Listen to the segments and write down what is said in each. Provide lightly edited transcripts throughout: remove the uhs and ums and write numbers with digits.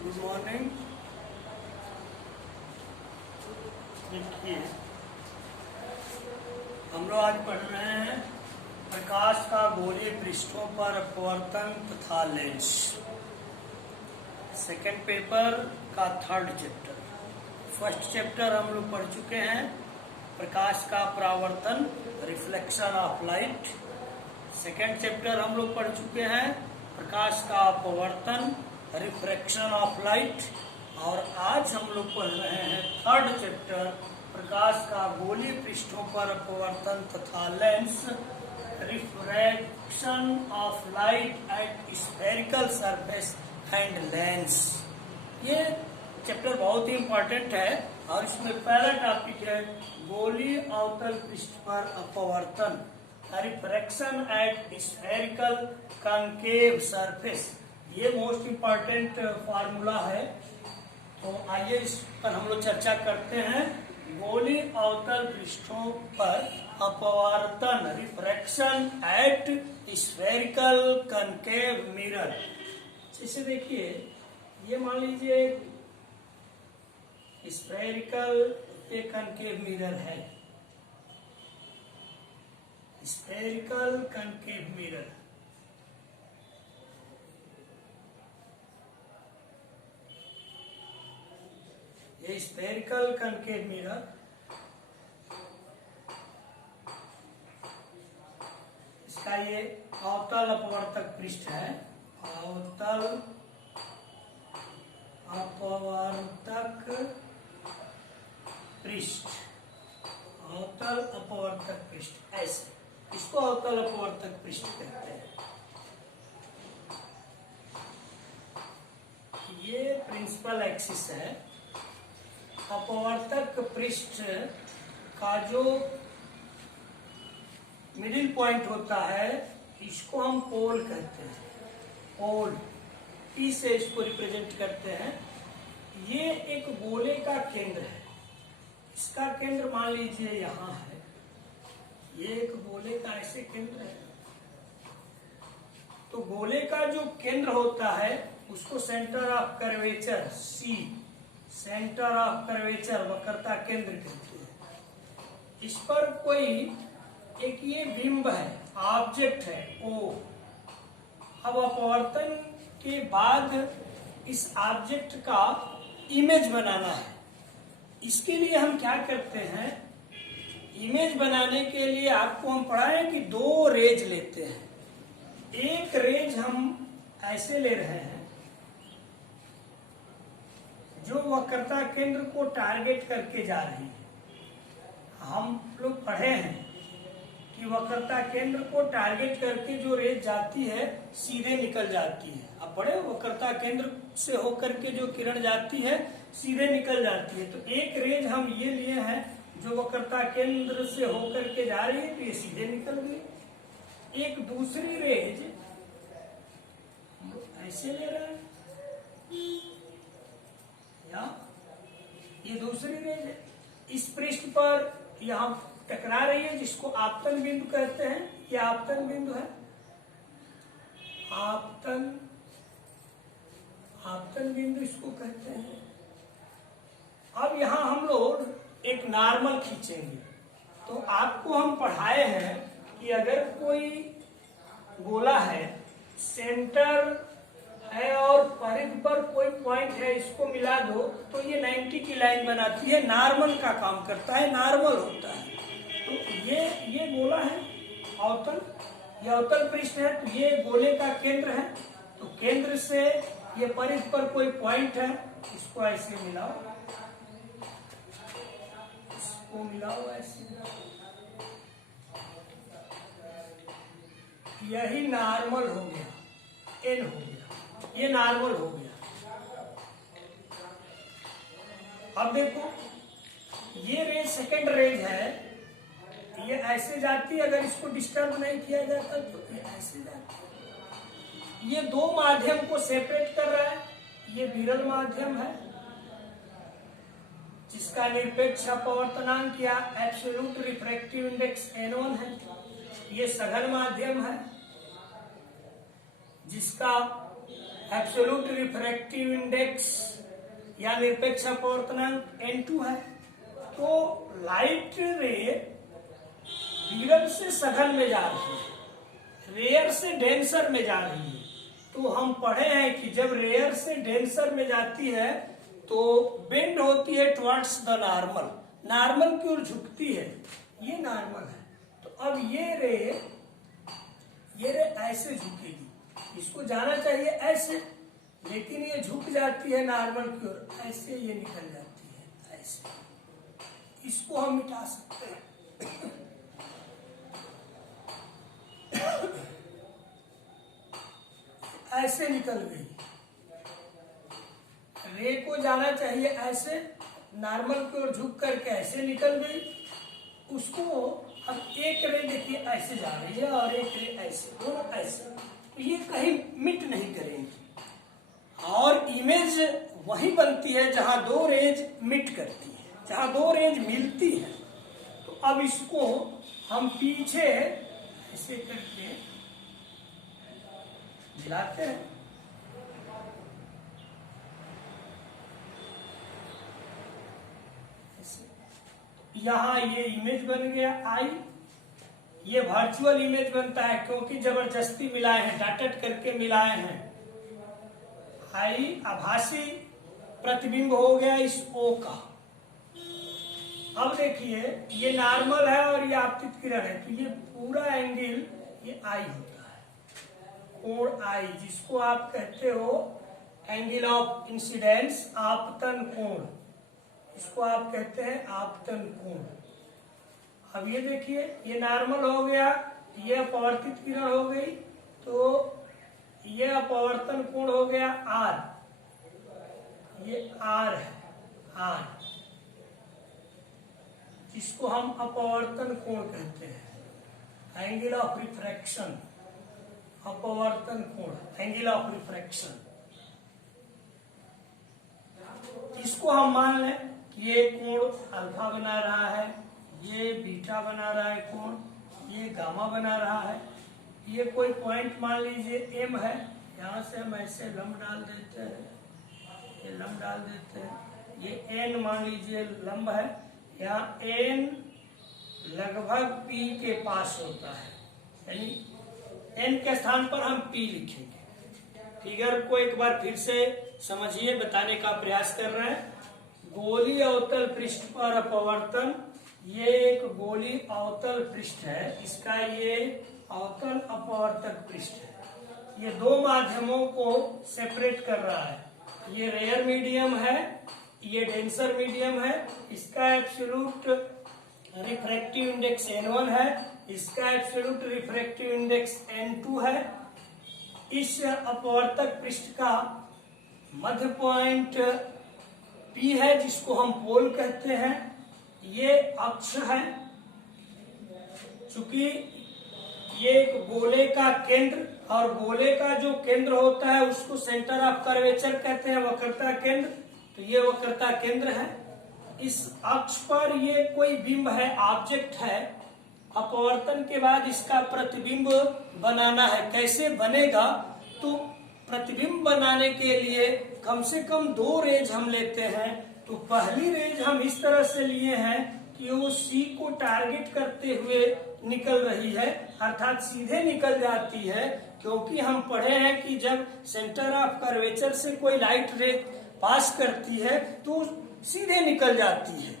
Good morning. देखिए, हम लोग आज पढ़ रहे हैं प्रकाश का गोलीय पृष्ठों पर अपवर्तन तथा लेंस। सेकेंड पेपर का थर्ड चैप्टर। फर्स्ट चैप्टर हम लोग पढ़ चुके हैं, प्रकाश का परावर्तन, reflection of light. Second chapter हम लोग पढ़ चुके हैं, प्रकाश का अपवर्तन, रिफ्रैक्शन ऑफ लाइट। और आज हम लोग पढ़ रहे हैं थर्ड चैप्टर, प्रकाश का गोलीय पृष्ठों पर अपवर्तन तथा lens, refraction of light at spherical surface and lens. ये चैप्टर बहुत ही इंपॉर्टेंट है और इसमें पहला टॉपिक है गोलीय अवतल पृष्ठ पर अपवर्तन, refraction at spherical concave surface. ये मोस्ट इम्पॉर्टेंट फार्मूला है, तो आइए इस पर हम लोग चर्चा करते हैं। गोलीय अवतल पृष्ठों पर अपवर्तन, refraction at spherical concave mirror. जैसे देखिए, ये मान लीजिए स्फेरिकल कॉन्केव मिरर है, स्फेरिकल कॉन्केव मिरर। ये स्फेरिकल कॉन्केव मिरर, इसका ये अवतल अपवर्तक पृष्ठ है, अवतल अपवर्तक पृष्ठ, अवतल अपवर्तक पृष्ठ, ऐसे इसको अवतल अपवर्तक पृष्ठ कहते हैं। ये प्रिंसिपल एक्सिस है। अपवर्तक पृष्ठ का जो मिडिल पॉइंट होता है, इसको हम पोल कहते हैं। पोल पी से इसको रिप्रेजेंट करते हैं। ये एक गोले का केंद्र है। इसका केंद्र मान लीजिए यहाँ है। ये एक गोले का ऐसे केंद्र है। तो गोले का जो केंद्र होता है उसको centre of curvature, C, centre of curvature, वक्रता केंद्र कहते हैं। इस पर कोई एक ये बिंब है, ऑब्जेक्ट है, ओ। अब अपवर्तन के बाद इस ऑब्जेक्ट का इमेज बनाना है। इसके लिए हम क्या करते हैं, इमेज बनाने के लिए आपको हम पढ़ाए कि दो रेज लेते हैं। एक रेज हम ऐसे ले रहे हैं जो वक्रता केंद्र को टारगेट करके जा रही है। हम लोग पढ़े हैं कि वक्रता केंद्र को टारगेट करके जो रेज जाती है सीधे निकल जाती है। अब पढ़े, वक्रता केंद्र से होकर के जो किरण जाती है सीधे निकल जाती है। तो एक रेज हम ये लिए हैं जो वक्रता केंद्र से होकर के जा रही है, तो ये सीधे निकल गई। एक दूसरी रेज ऐसे ले रहे हैं, या ये दूसरी रेज है, इस पृष्ठ पर यहाँ टकरा रही है, जिसको आपतन बिंदु कहते हैं। ये आपतन बिंदु है, आपतन बिंदु इसको कहते हैं। अब यहाँ हम लोग एक नॉर्मल खींचेंगे। तो आपको हम पढ़ाए हैं कि अगर कोई गोला है, सेंटर है और परिधि पर कोई पॉइंट है, इसको मिला दो तो ये 90 की लाइन बनाती है, नॉर्मल का काम करता है, नॉर्मल होता है। तो ये गोला है अवतल, ये अवतल पृष्ठ है, तो ये गोले का केंद्र है। तो केंद्र से ये परिधि पर कोई पॉइंट है, इसको ऐसे मिलाओ, इसको मिलाओ ऐसे, यही नॉर्मल हो गया, एन हो गया, ये नॉर्मल हो गया। अब देखो, ये रेज सेकेंड रेज है, ये ऐसे जाती है। अगर इसको डिस्टर्ब नहीं किया जाता तो ये ऐसे जाती। ये दो माध्यम को सेपरेट कर रहा है। ये विरल माध्यम है जिसका निरपेक्ष अपवर्तनांक या एब्सोल्यूट रिफ्रैक्टिव इंडेक्स N1 है। ये सघन माध्यम है जिसका एब्सोल्यूट रिफ्रैक्टिव इंडेक्स या निरपेक्ष अपवर्तनांक n2 है। तो लाइट रे विरल से सघन में जा रही है, रेयर से डेंसर में जा रही है। तो हम पढ़े हैं कि जब रेयर से डेंसर में जाती है तो बेंड होती है टुवर्ड्स द नॉर्मल, नॉर्मल की ओर झुकती है, ये नॉर्मल है। तो अब ये रे ऐसे झुकेगी, इसको जाना चाहिए ऐसे, लेकिन ये झुक जाती है नॉर्मल की ओर, ऐसे ये निकल जाती है ऐसे। इसको हम मिटा सकते हैं। ऐसे निकल गई, रे को जाना चाहिए ऐसे, नॉर्मल की ओर झुक करके ऐसे निकल गई। उसको अब एक रे देखिए ऐसे जा रही है और एक रे ऐसे, दोनों ऐसे, तो ये कहीं मिट नहीं करेंगी। और इमेज वही बनती है जहां दो रेज मिट करती है, जहां दो रेज मिलती है। तो अब इसको हम पीछे ऐसे करके मिलाते हैं। यहां ये इमेज बन गया आई, ये वर्चुअल इमेज बनता है क्योंकि जबरदस्ती मिलाए हैं, डाटेड करके मिलाए हैं। आई आभासी प्रतिबिंब हो गया इस ओ का। अब देखिए ये नॉर्मल है और ये आपतित किरण है, तो ये पूरा एंगल ये आई होता है, कोण आई, जिसको आप कहते हो एंगल ऑफ इंसिडेंस, आपतन कोण, इसको आप कहते हैं आपतन कोण। अब ये देखिए ये नॉर्मल हो गया, ये अपवर्तित किरण हो गई, तो ये अपवर्तन कोण हो गया आर, ये आर है, आर, जिसको हम अपवर्तन कोण कहते हैं, एंगल ऑफ रिफ्रैक्शन, अपवर्तन कोण, एंगल ऑफ रिफ्रैक्शन। इसको हम मान लें कि ये कोण अल्फा बना रहा है, ये बीटा बना रहा है कोण, ये गामा बना रहा है। ये कोई पॉइंट मान लीजिए एम है, यहाँ से हम ऐसे लंब डाल देते हैं, ये लंब डाल देते हैं, ये एन मान लीजिए लंब है, यहाँ एन लगभग पी के पास होता है, यानी एन के स्थान पर हम पी लिखेंगे। फिगर को एक बार फिर से समझिए, बताने का प्रयास कर रहे हैं। गोलीय अवतल पृष्ठ पर अपवर्तन, ये एक गोली अवतल पृष्ठ है, इसका ये अवतल अपवर्तक पृष्ठ है। ये दो माध्यमों को सेपरेट कर रहा है, ये रेयर मीडियम है, ये डेंसर मीडियम है। इसका एब्सोल्यूट रिफ्रैक्टिव इंडेक्स n1 है, इसका एब्सोल्यूट रिफ्रैक्टिव इंडेक्स n2 है। इस अपवर्तक पृष्ठ का मध्य पॉइंट P है, जिसको हम पोल कहते हैं। ये अक्ष है, चूंकि ये एक गोले का केंद्र, और गोले का जो केंद्र होता है उसको सेंटर ऑफ कर्वेचर कहते हैं, वक्रता केंद्र, तो ये वक्रता केंद्र है। इस अक्ष पर ये कोई बिंब है, ऑब्जेक्ट है। अपवर्तन के बाद इसका प्रतिबिंब बनाना है। कैसे बनेगा? तो प्रतिबिंब बनाने के लिए कम से कम दो रेज हम लेते हैं। तो पहली रेज हम इस तरह से लिए हैं कि वो सी को टारगेट करते हुए निकल रही है, अर्थात सीधे निकल जाती है, क्योंकि हम पढ़े हैं कि जब सेंटर ऑफ कर्वेचर से कोई लाइट रे पास करती है तो सीधे निकल जाती है।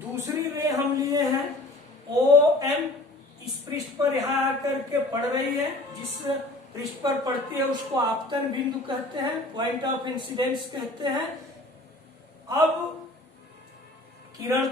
दूसरी रे हम लिए हैं OM, इस पृष्ठ पर यहाँ आकर के पड़ रही है। जिस पृष्ठ पर पड़ती है उसको आपतन बिंदु कहते हैं, पॉइंट ऑफ इंसिडेंस कहते हैं। अब किरण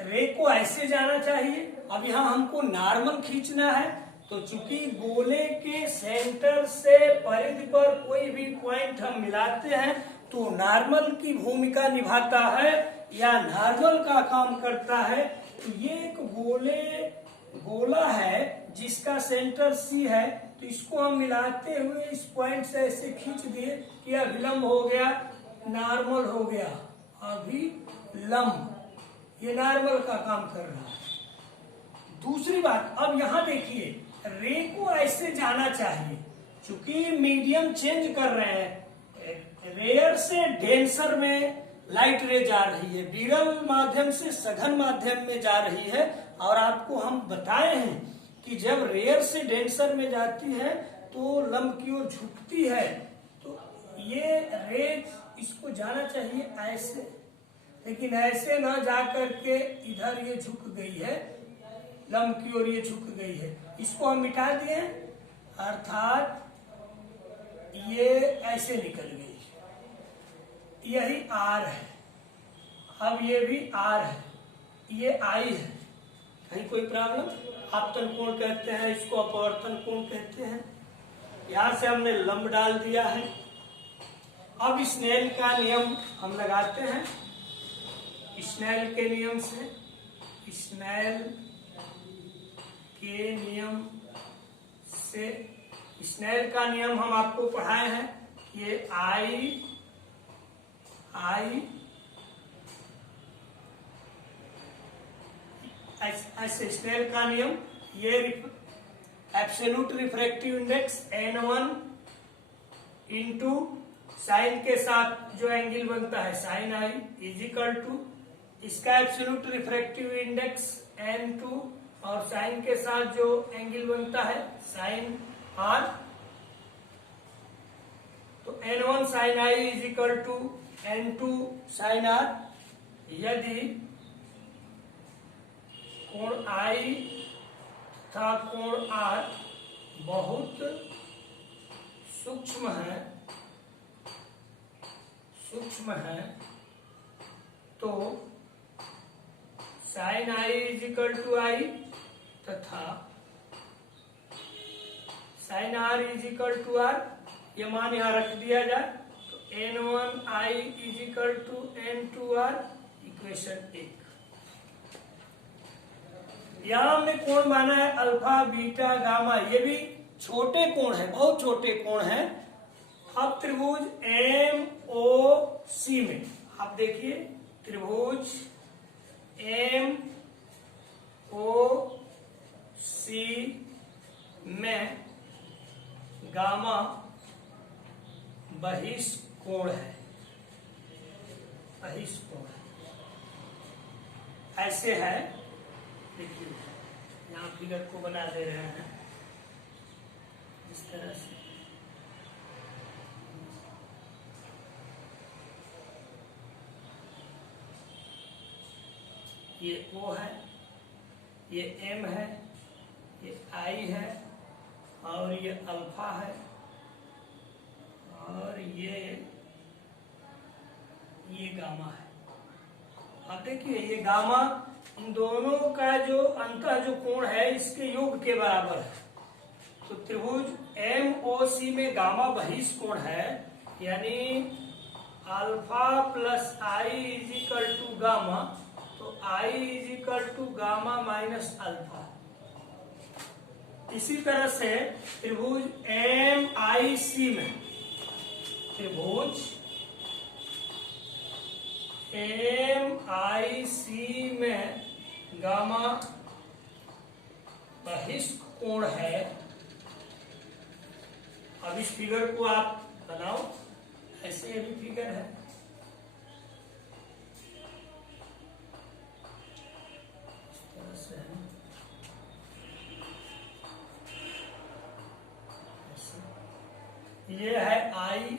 रे को ऐसे जाना चाहिए। अब यहाँ हमको नॉर्मल खींचना है, तो चूंकि गोले के सेंटर से परिधि पर कोई भी पॉइंट हम मिलाते हैं तो नॉर्मल की भूमिका निभाता है या नॉर्मल का काम करता है। तो ये एक गोला है जिसका सेंटर सी है, तो इसको हम मिलाते हुए इस पॉइंट से ऐसे खींच दिए कि अभिलंब हो गया, नॉर्मल हो गया, अभिलंब, ये नॉर्मल का काम कर रहा है। दूसरी बात, अब यहाँ देखिए रे को ऐसे जाना चाहिए, चूंकि मीडियम चेंज कर रहे हैं, रेयर से डेंसर में लाइट रे जा रही है, विरल माध्यम से सघन माध्यम में जा रही है। और आपको हम बताए हैं कि जब रेयर से डेंसर में जाती है तो लंब की ओर झुकती है, तो ये रेज इसको जाना चाहिए ऐसे, लेकिन ऐसे ना जाकर के इधर ये झुक गई है, लंब की ओर ये झुक गई है। इसको हम मिटा दिए, अर्थात ये ऐसे निकल गई, यही आर है। अब ये भी आर है, ये आई है। कहीं कोई प्रॉब्लम? आपतन कोण कहते हैं इसको, अपवर्तन कोण कहते हैं। यहां से हमने लंब डाल दिया है। अब स्नेल का नियम हम लगाते हैं। स्नेल के नियम से, स्नेल के नियम से, स्नेल का नियम हम आपको पढ़ाए हैं। ये आई ऐसे स्नेल का नियम, ये absolute refractive index n1 into sine के साथ जो एंगल बनता है साइन आई इजिकल टू इसका एब्सोल्यूट रिफ्रैक्टिव इंडेक्स n2 और साइन के साथ जो एंगल बनता है साइन आर, तो n1 sine I is equal to n2 sine R. यदि कोण आई तथा कोण आर बहुत सूक्ष्म है तो sine I is equal to I तथा साइन आर इजिकल टू आर, ये मान यहां रख दिया जाए तो n1 I is equal to n2 R, equation 1। यहां हमने कोण माना है अल्फा बीटा गामा, ये भी छोटे कोण है, बहुत छोटे कोण है। अब त्रिभुज एम ओ सी में आप देखिए, त्रिभुज एम ओ सी में गामा बहिष्कोण है, बहिष्कोण ऐसे है। देखिए यहाँ फिगर को बना दे रहे हैं इस तरह से, ये O है, ये M है, ये I है और ये अल्फा है और ये गामा है। अब देखिए ये गामा इन दोनों का जो अंतः जो कोण है इसके योग के बराबर है। तो त्रिभुज एम ओ सी में गामा बहिष्कोण है, यानी alpha plus I is equal to gamma, तो I is equal to gamma minus alpha. इसी तरह से त्रिभुज एम आई सी में, त्रिभुज एम आई सी में गामा बहिष्कोण है। अब इस फिगर को आप बनाओ, ऐसे भी फिगर है, इस तरह से है, ये है आई,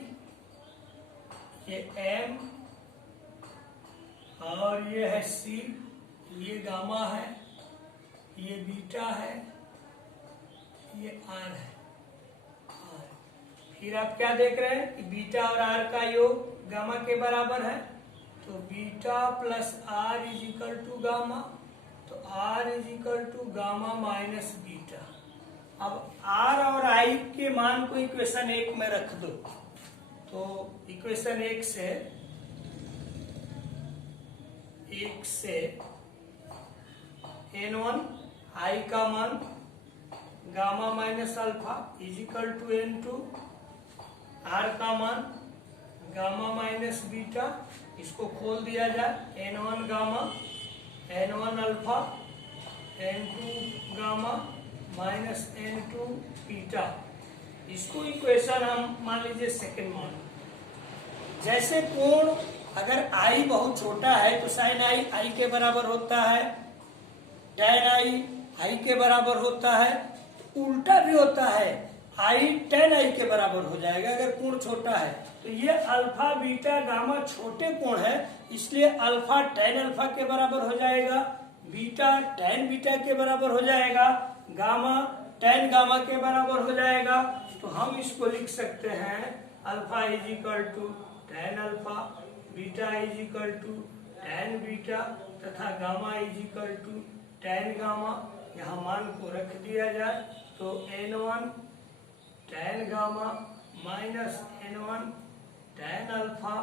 ये एम और ये है सी, ये गामा है, ये बीटा है, ये आर है। फिर आप क्या देख रहे हैं कि बीटा और आर का योग गामा के बराबर है, तो beta plus R is equal to gamma, तो R is equal to gamma minus beta. अब आर और आई के मान को इक्वेशन 1 में रख दो, तो इक्वेशन 1 से n1 आई का मान gamma minus alpha is equal to n2, R का मान गामा माइनस बीटा, इसको खोल दिया जाए, n1 gamma, n1 alpha, n2 gamma minus n2 beta. इसको इक्वेशन हम मान लीजिए सेकंड मान, जैसे कोण अगर आई बहुत छोटा है तो साइन आई आई के बराबर होता है, tan आई के बराबर होता है, उल्टा भी होता है, आई tan आई के बराबर हो जाएगा अगर कोण छोटा है। तो ये अल्फा बीटा गामा छोटे कोण है, इसलिए अल्फा tan अल्फा के बराबर हो जाएगा, बीटा tan बीटा के बराबर हो जाएगा, गामा tan गामा के बराबर हो जाएगा। तो हम इसको लिख सकते हैं alpha is equal to tan alpha, beta is equal to tan beta तथा gamma is equal to tan gamma. यहाँ मान को रख दिया जाए तो n1 tan gamma minus n1 tan alpha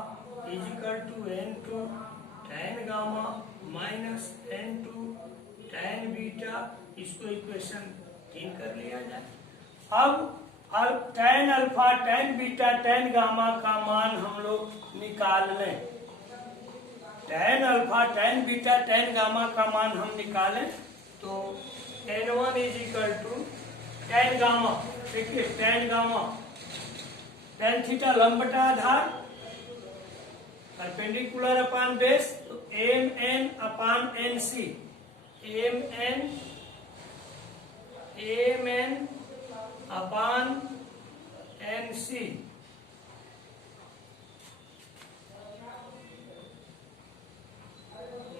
is equal to n2 tan gamma minus n2 tan beta. इसको equation 3 कर लिया जाए। अब tan alpha tan beta tan gamma का मान हम लोग निकाल लें। tan alpha tan beta tan gamma का मान हम निकालें तो n1 is equal to tan gamma, देखिए tan गामा tan थीटा लंब बटा आधार परपेंडिकुलर अपान बेस, तो mn upon nc, mn upon nc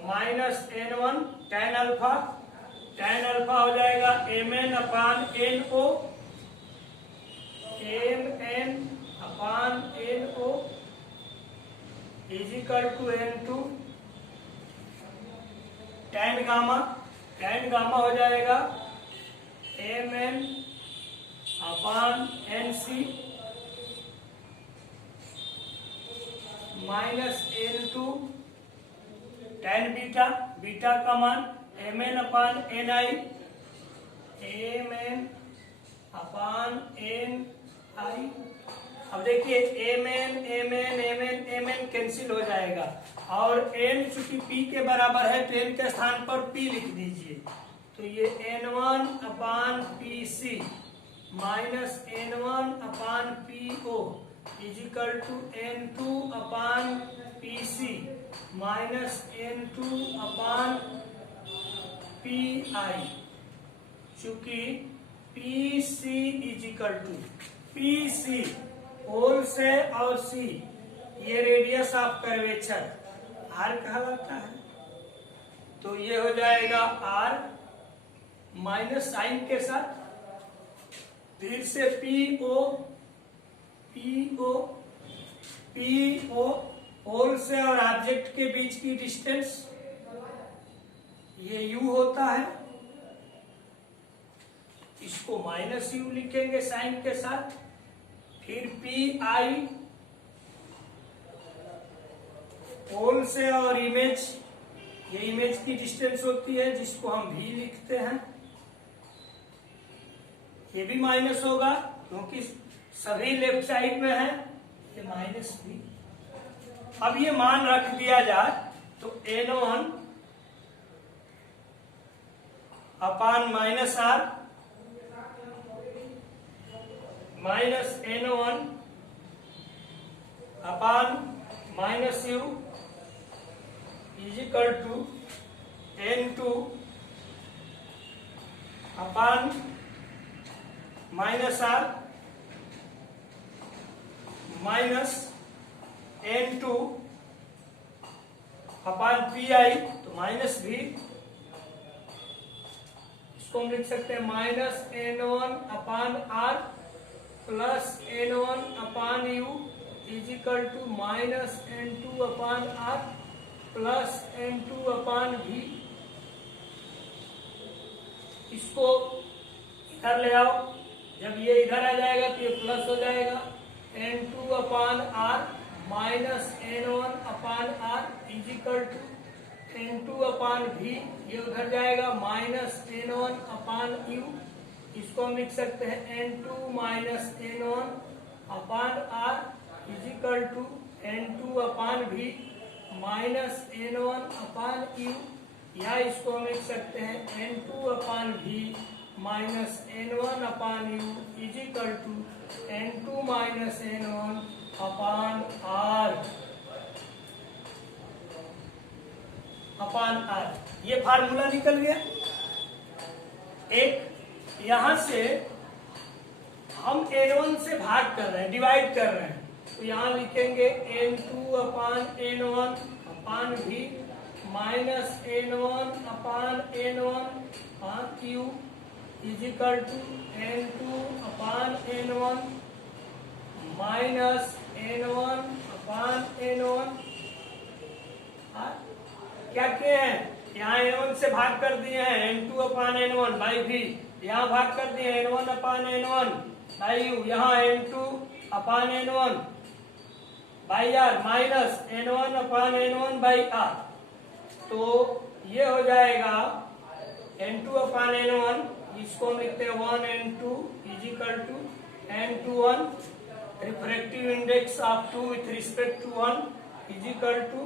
minus n1 tan alpha हो जाएगा mn upon no, mn upon no is equal to n2 tan gamma हो जाएगा mn upon nc minus n2 tan beta का मान mn अपान ni, mn अपान ni। अब देखिए mn cancel हो जाएगा और n चूंकि p के बराबर है तो n के स्थान पर p लिख दीजिए। तो ये n1 upon pc minus n1 upon po is equal to n2 upon pc minus n2 upon pi, चूंकि pc is equal to pc whole से और c ये रेडियस ऑफ कर्वेचर r कहलाता है। तो ये हो जाएगा r माइनस साइन के साथ, फिर से po होल से और ऑब्जेक्ट के बीच की डिस्टेंस ये u होता है, इसको माइनस u लिखेंगे साइन के साथ, फिर pi होल से और इमेज, ये इमेज की डिस्टेंस होती है जिसको हम v लिखते हैं, ये भी माइनस होगा क्योंकि सभी लेफ्ट साइड में है, ये माइनस v। अब ये मान रख दिया जाए तो n1 upon minus r minus n1 upon minus u is equal to n2 upon minus r minus n2 upon pi, तो माइनस v, इसको हम लिख सकते हैं minus n1 upon r plus n1 upon u is equal to minus n2 upon r plus n2 upon v। इसको इधर ले आओ, जब ये इधर आ जाएगा तो ये प्लस हो जाएगा n2 upon r minus n1 upon r is equal to n2 upon v, ये उधर जाएगा माइनस n1 अपान u, इसको हम लिख सकते हैं n2 minus n1 upon r is equal to n2 upon v minus n1 upon u, या इसको हम लिख सकते हैं n2 upon v minus N1 upon U is equal to N2 minus N1 upon R। ये फार्मूला निकल गया। एक यहां से हम N1 से भाग कर रहे हैं, डिवाइड कर रहे हैं, तो यहां लिखेंगे N2 upon N1 upon V minus N1 upon N1 upon Q is equal to N2 upon N1 minus N1 upon N1। क्या किए हैं, यहाँ N1 से भाग कर दिए हैं N2 upon N1 by V, यहाँ भाग कर दिए N1 upon N1 by U, यहाँ N2 upon N1 by R minus N1 upon N1 by R। तो ये हो जाएगा N2 अपान N1, इसको हम लिखते हैं 1N2 is equal to N21 refractive index of 2 with respect to 1 is equal to,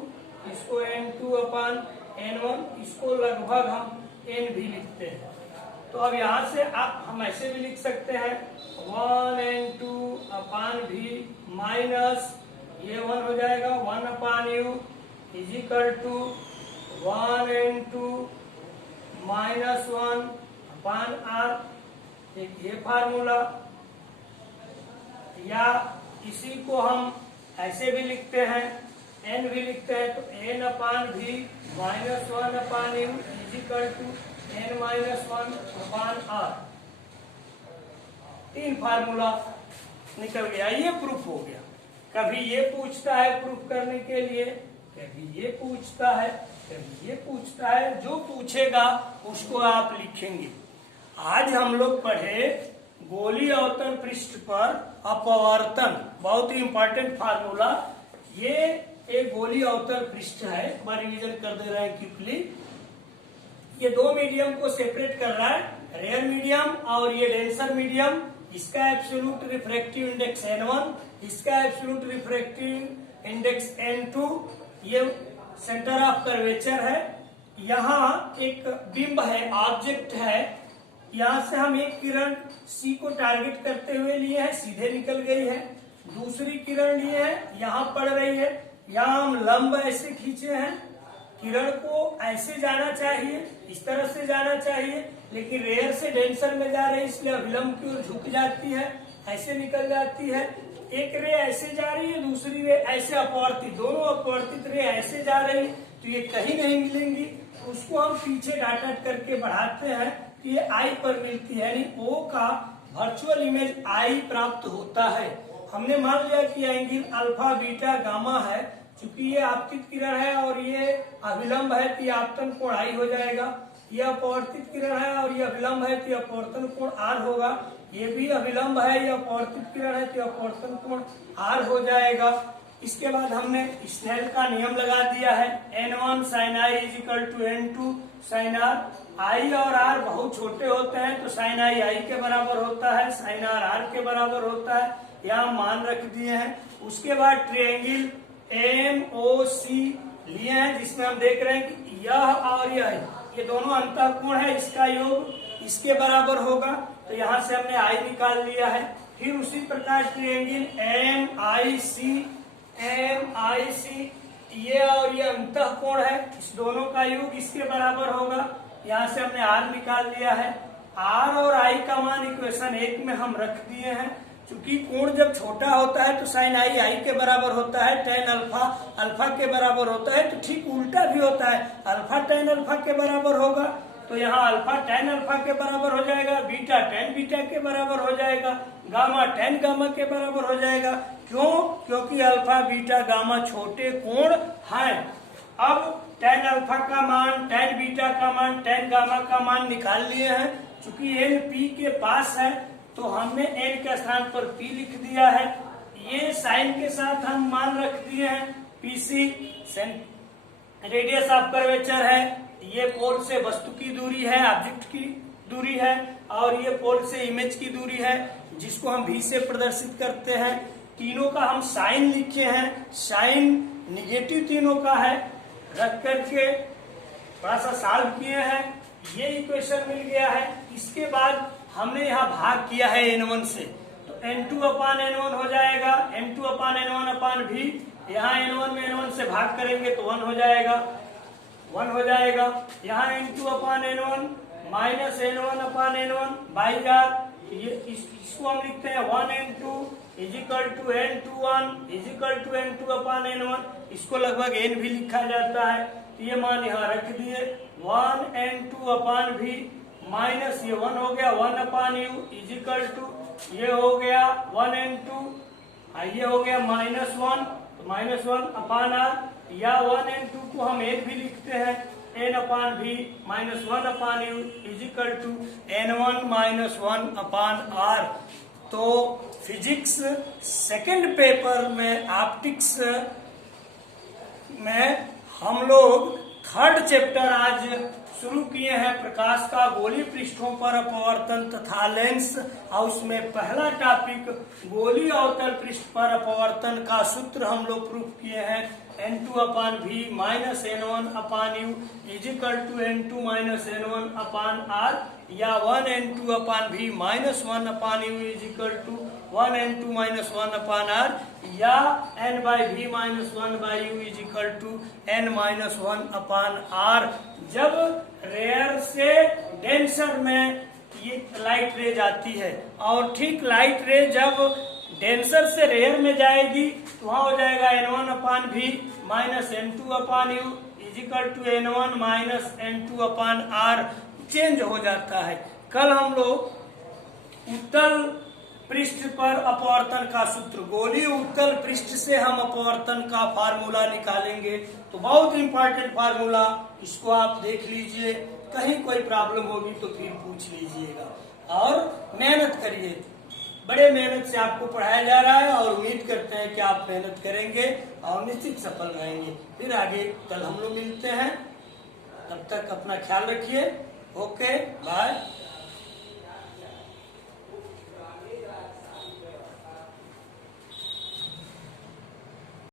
इसको N2 अपान N1, इसको लगभग हम N भी लिखते हैं। तो अब यहाँ से हम ऐसे भी लिख सकते हैं 1N2 अपान V माइनस ये 1 हो जाएगा 1 upon U is equal to 1N2 minus 1 upon R। एक ये फार्मूला, या इसी को हम ऐसे भी लिखते हैं, N भी लिखते हैं, तो N upon V minus 1 upon U is equal to N minus 1 upon R। 3 formula निकल गया, ये प्रूफ हो गया। कभी ये पूछता है प्रूफ करने के लिए, कभी ये पूछता है, कभी ये पूछता है, जो पूछेगा उसको आप लिखेंगे। आज हम लोग पढ़े गोलीय अवतल पृष्ठ पर अपवर्तन, बहुत ही इंपॉर्टेंट फार्मूला। ये एक गोलीय अवतल पृष्ठ है, एक बार रिवीजन कर दे रहे हैं क्विकली। ये दो मीडियम को सेपरेट कर रहा है, रेयर मीडियम और ये डेंसर मीडियम। इसका एब्सोल्यूट रिफ्रैक्टिव इंडेक्स N1, इसका एब्सोल्यूट रिफ्रैक्टिव इंडेक्स N2। ये सेंटर ऑफ कर्वेचर है। यहाँ एक बिंब है, ऑब्जेक्ट है, यहाँ से हम एक किरण C को टारगेट करते हुए लिए हैं, सीधे निकल गई है। दूसरी किरण लिए है, यहाँ पड़ रही है, यहाँ हम लंब ऐसे खींचे हैं। किरण को ऐसे जाना चाहिए, इस तरह से जाना चाहिए, लेकिन रेयर से डेंसर में जा रही है, इसलिए अभिलंब की ओर झुक जाती है, ऐसे निकल जाती है। एक रे ऐसे जा रही है, दूसरी रे ऐसे अपवर्तित, दोनों अपवर्तित रे ऐसे जा रही है, तो ये कहीं नहीं मिलेंगी। उसको हम पीछे डाटा करके बढ़ाते हैं, तो ये I पर मिलती है, यानी O का वर्चुअल इमेज I प्राप्त होता है। हमने मान लिया कि एंगल अल्फा बीटा गामा है, चूंकि ये आपतित किरण है और ये अभिलंब है, तो ये आपतन कोण I हो जाएगा। ये अपवर्तित किरण है और ये अभिलंब है, तो अपवर्तन कोण R होगा। ये भी अभिलंब है, ये अपवर्तित किरण है, तो अपवर्तन कोण R हो जाएगा। इसके बाद हमने स्नेल का नियम लगा दिया है, N1 sin I is equal to N2 sin R। I और R बहुत छोटे होते हैं, तो sin I के बराबर होता है, sin R के बराबर होता है, यहाँ मान रख दिए हैं। उसके बाद ट्रायंगल MOC लिए हैं, जिसमें हम देख रहे हैं कि यह और यह ये दोनों अंतःकोण है, इसका योग इसके बराबर होगा, तो यहाँ से हमने I निकाल लिया है। फिर उसी प्रकार ट्रायंगल MIC ये और ये अंतःकोण है, इस दोनों का योग इसके बराबर होगा, यहाँ से हमने R निकाल लिया है। R और I का मान इक्वेशन 1 में हम रख दिए हैं। चूंकि कोण जब छोटा होता है तो साइन I के बराबर होता है, टेन अल्फा के बराबर होता है, तो ठीक उल्टा भी होता है, अल्फा टेन अल्फा के बराबर होगा, तो यहाँ अल्फा टेन अल्फा के बराबर हो जाएगा, बीटा टेन बीटा के बराबर हो जाएगा, गामा टेन गामा के बराबर हो जाएगा। क्यों? क्योंकि अल्फा बीटा गामा छोटे कोण हैं। अब टेन अल्फा का मान, टेन बीटा का मान, टेन गामा का मान निकाल लिए हैं। चूंकि एन पी के पास है, तो हमने n के स्थान पर p लिख दिया है। ये साइन के साथ हम मान रख दिए हैं, PC रेडियस ऑफ कर्वेचर है, ये पोल से वस्तु की दूरी है, ऑब्जेक्ट की दूरी है, और ये पोल से इमेज की दूरी है, जिसको हम v से प्रदर्शित करते हैं। तीनों का हम साइन लिखे हैं, साइन निगेटिव तीनों का है, रख करके थोड़ा सा सॉल्व किए हैं। ये इक्वेशन मिल गया है, इसके बाद हमने यहाँ भाग किया है n1 से, तो n2 अपान n1 हो जाएगा, n2 upon n1 upon v, यहाँ n1 में n1 से भाग करेंगे तो 1 हो जाएगा, 1 हो जाएगा। यहाँ n2 upon n1 minus n1 upon n1 by R, ये इसको हम लिखते हैं 1n2 is equal to n21 is equal to n2 upon n1, इसको लगभग n भी लिखा जाता है, तो ये मान यहाँ रख दिए 1n2 अपान v माइनस ये 1 हो गया 1 अपान u इजिकल टू ये हो गया 1n2, ये हो गया -1, तो -1 अपान आर, या 1n2 को हम n भी लिखते हैं n upon v minus 1 upon u is equal to n1 minus 1 upon r। तो फिजिक्स सेकंड पेपर में ऑप्टिक्स में हम लोग थर्ड चैप्टर आज शुरू किए हैं, प्रकाश का गोलीय पृष्ठों पर अपवर्तन तथा लेंस, और उसमें पहला टॉपिक गोलीय अवतल पृष्ठ पर अपवर्तन का सूत्र हम लोग प्रूफ किए हैं, n2 upon v minus n1 upon u is equal to n2 minus n1 upon r, या 1n2 upon v minus 1 upon u is equal to 1n2 minus 1 upon r, या n by v minus 1 by u is equal to n minus 1 upon r। जब rare से denser में ये light रे जाती है, और ठीक लाइट रे जब डेंसर से रेयर में जाएगी तो वहां हो जाएगा n1 upon v minus n2 upon u is equal to n1 minus n2 upon r, change हो जाता है। कल हम लोग उत्तल पृष्ठ पर अपवर्तन का सूत्र, गोलीय उत्तल पृष्ठ से हम अपवर्तन का फार्मूला निकालेंगे, तो बहुत इंपॉर्टेंट फार्मूला, इसको आप देख लीजिए, कहीं कोई प्रॉब्लम होगी तो फिर पूछ लीजिएगा और मेहनत करिए। बड़े मेहनत से आपको पढ़ाया जा रहा है और उम्मीद करते हैं कि आप मेहनत करेंगे और निश्चित सफल रहेंगे। फिर आगे कल हम लोग मिलते हैं, तब तक अपना ख्याल रखिए। Okay, bye.